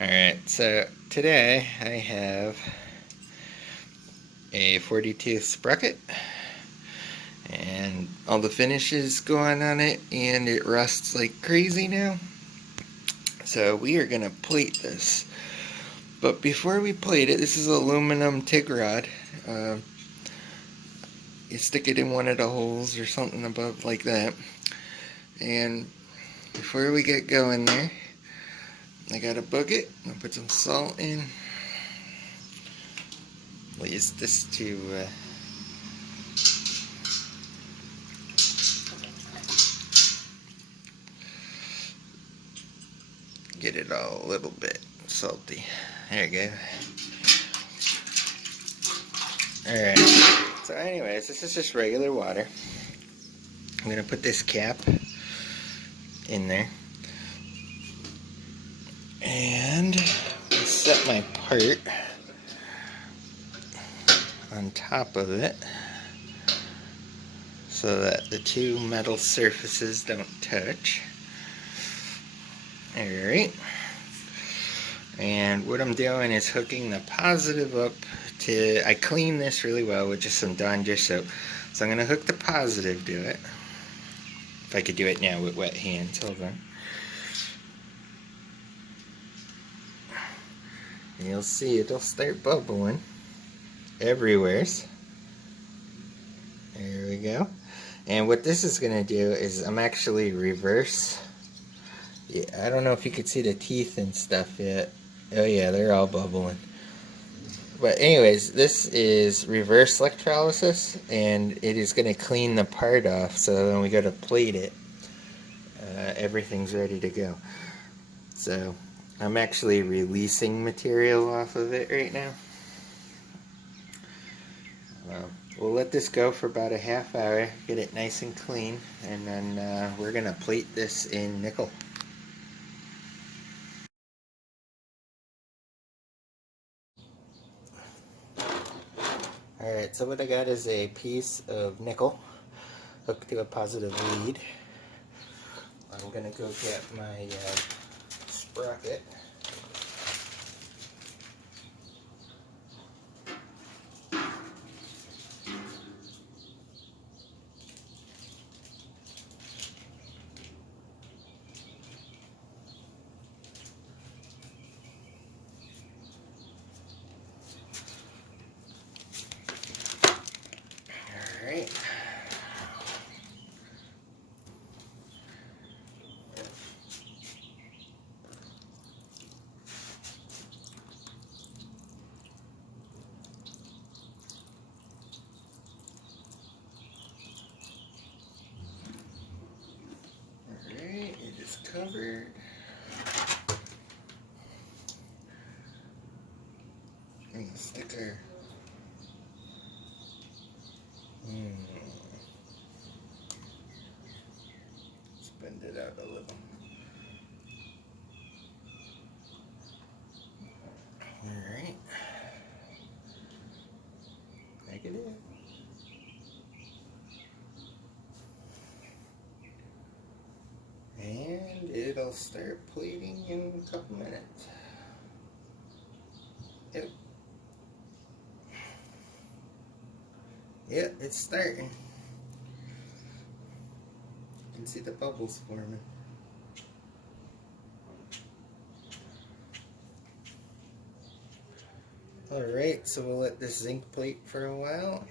Alright, so today I have a 40-tooth sprocket and all the finishes going on it, and it rusts like crazy now. So we are going to plate this. But before we plate it, this is aluminum TIG rod. You stick it in one of the holes or something above like that. And before we get going there, I got a bucket. I'll put some salt in. We'll use this to get it all a little bit salty. There you go. Alright, so anyways, this is just regular water. I'm going to put this cap in there. And set my part on top of it so that the two metal surfaces don't touch. Alright. And what I'm doing is hooking the positive up to, I clean this really well with just some Dawn dish soap. So I'm going to hook the positive to it. If I could do it now with wet hands, hold on. And you'll see it'll start bubbling everywhere. There we go. And what this is going to do is I'm actually reverse. Yeah, I don't know if you could see the teeth and stuff yet. Oh yeah, they're all bubbling. But anyways, this is reverse electrolysis, and it is going to clean the part off, so when we go to plate it, everything's ready to go. So I'm actually releasing material off of it right now. We'll let this go for about a half hour, get it nice and clean, and then we're going to plate this in nickel. Alright, so what I got is a piece of nickel hooked to a positive lead. I'm going to go get my sprocket. Alright. Alright, it is covered. And the sticker. Bend it out a little. Alright. Negative. And it'll start plating in a couple minutes. Yep. Yep, it's starting. You can see the bubbles forming. Alright, so we'll let this zinc plate for a while.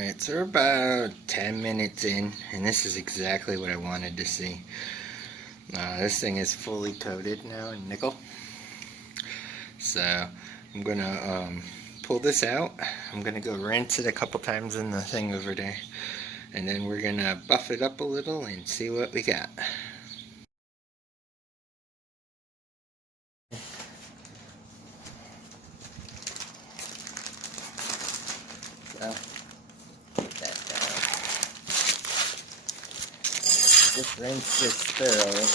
Alright, so we're about 10 minutes in, and this is exactly what I wanted to see. This thing is fully coated now in nickel. So I'm gonna pull this out. I'm gonna go rinse it a couple times in the thing over there, and then we're gonna buff it up a little and see what we got. So, put that down. Just rinse this thoroughly.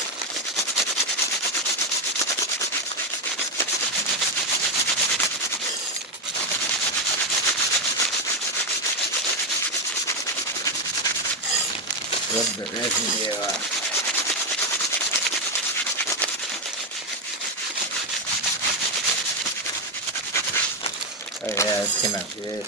the residue off. Oh yeah, this came out good.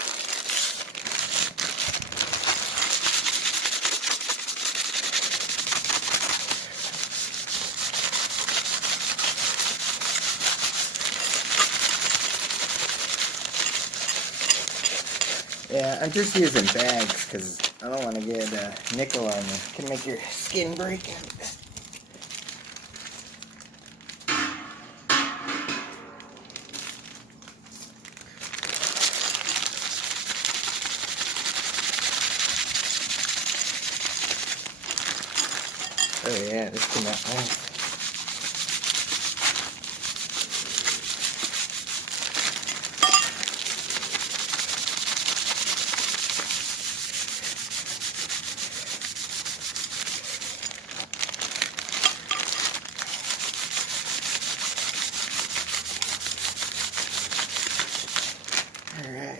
Yeah, I'm just using bags because I don't want to get a nickel on you. It can make your skin break. Oh yeah, this came out nice. Alright.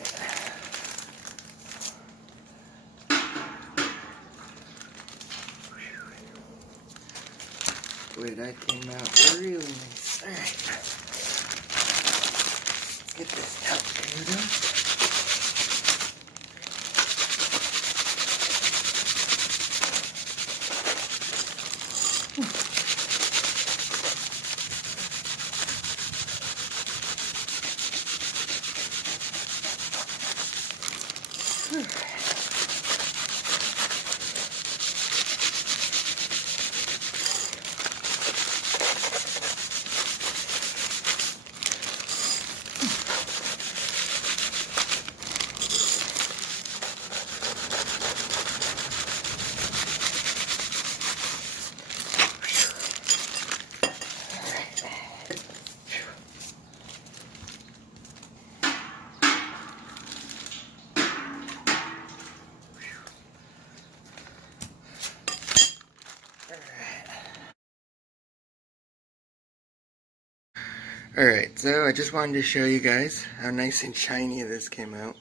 Boy, that came out really nice. Alright. Let's get this top coat on. Alright, so I just wanted to show you guys how nice and shiny this came out.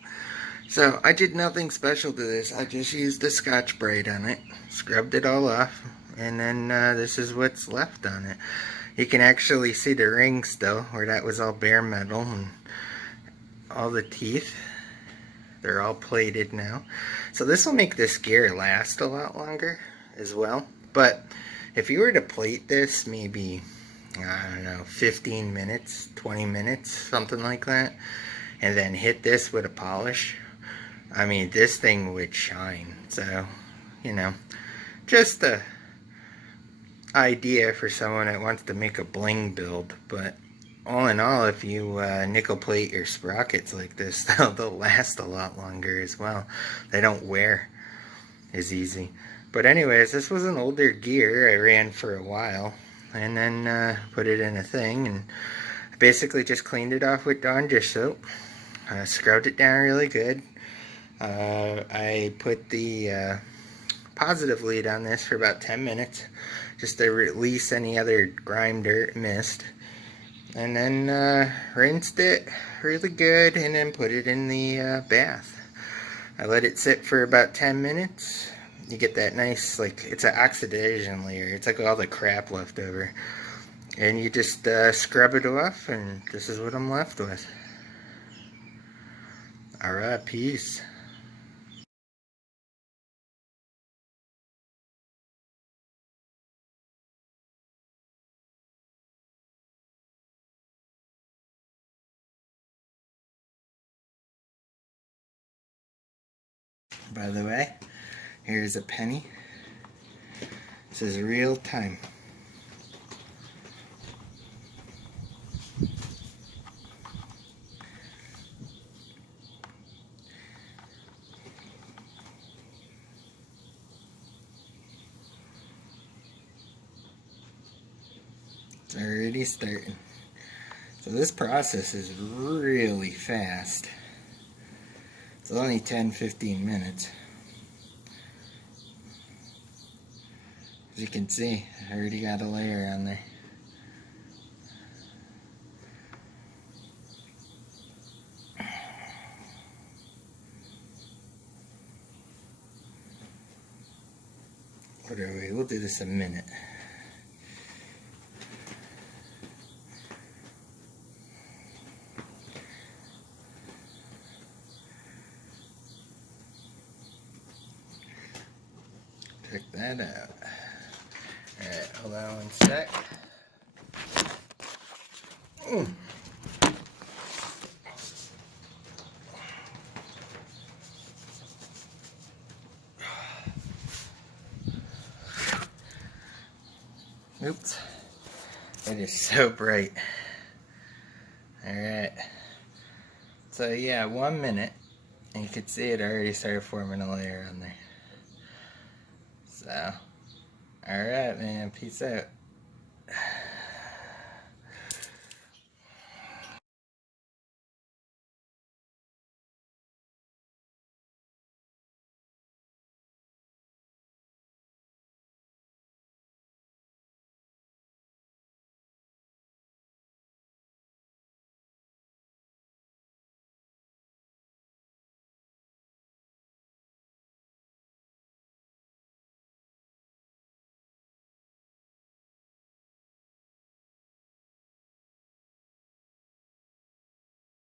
So I did nothing special to this. I just used the Scotch-Brite on it, scrubbed it all off, and then this is what's left on it. You can actually see the ring still, where that was all bare metal, and all the teeth. They're all plated now. So this will make this gear last a lot longer as well. But if you were to plate this maybe, I don't know, 15 minutes, 20 minutes, something like that, and then hit this with a polish, I mean, this thing would shine. So, you know, just a idea for someone that wants to make a bling build. But all in all, if you nickel plate your sprockets like this, they'll last a lot longer as well. They don't wear as easy. But anyways, this was an older gear I ran for a while, and then put it in a thing, and basically just cleaned it off with Dawn dish soap. Scrubbed it down really good. I put the positive lead on this for about 10 minutes just to release any other grime, dirt, and mist, and then rinsed it really good and then put it in the bath. I let it sit for about 10 minutes. You get that nice, like, it's an oxidation layer. It's like all the crap left over. And you just scrub it off, and this is what I'm left with. Alright, peace. By the way, here's a penny. This is real time. It's already starting. So this process is really fast. It's only 10-15 minutes. As you can see, I already got a layer on there. Put it we'll do this a minute. Check that out. Alright, hold on one sec. Oops. It is so bright. Alright. So yeah, 1 minute. And you can see it already started forming a layer on there. So, alright man, peace out.